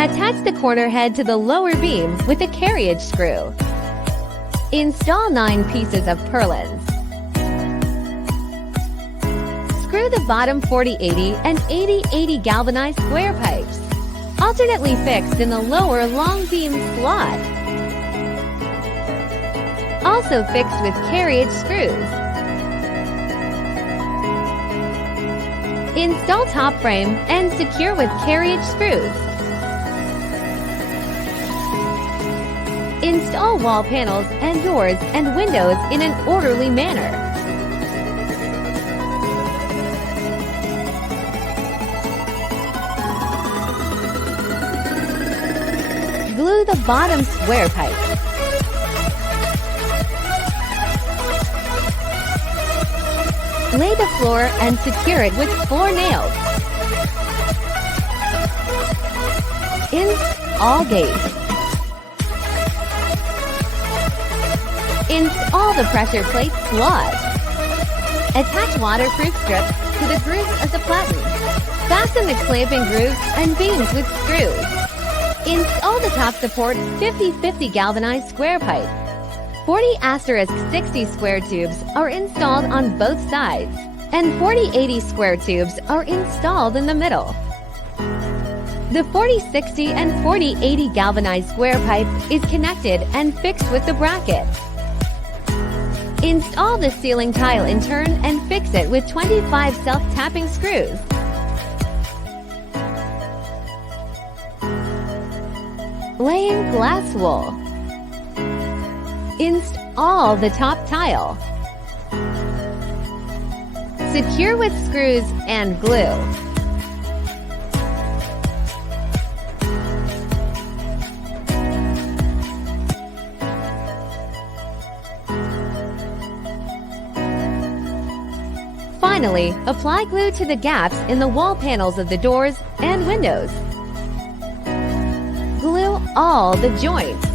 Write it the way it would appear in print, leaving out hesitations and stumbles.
Attach the corner head to the lower beam with a carriage screw. Install 9 pieces of purlins. Screw the bottom 40-80 and 80-80 galvanized square pipes, alternately fixed in the lower long beam slot. Also fixed with carriage screws. Install top frame and secure with carriage screws. Install wall panels and doors and windows in an orderly manner. Glue the bottom square pipe. Lay the floor and secure it with floor nails. Install gate. Install the pressure plate slot. Attach waterproof strips to the grooves of the platen. Fasten the clamping grooves and beams with screws. Install the top support 50-50 galvanized square pipe. 40*60 square tubes are installed on both sides, and 40-80 square tubes are installed in the middle. The 40-60 and 40-80 galvanized square pipe is connected and fixed with the bracket. Install the ceiling tile in turn and fix it with 25 self-tapping screws. Laying glass wool. Install the top tile. Secure with screws and glue. Finally, apply glue to the gaps in the wall panels of the doors and windows. Glue all the joints.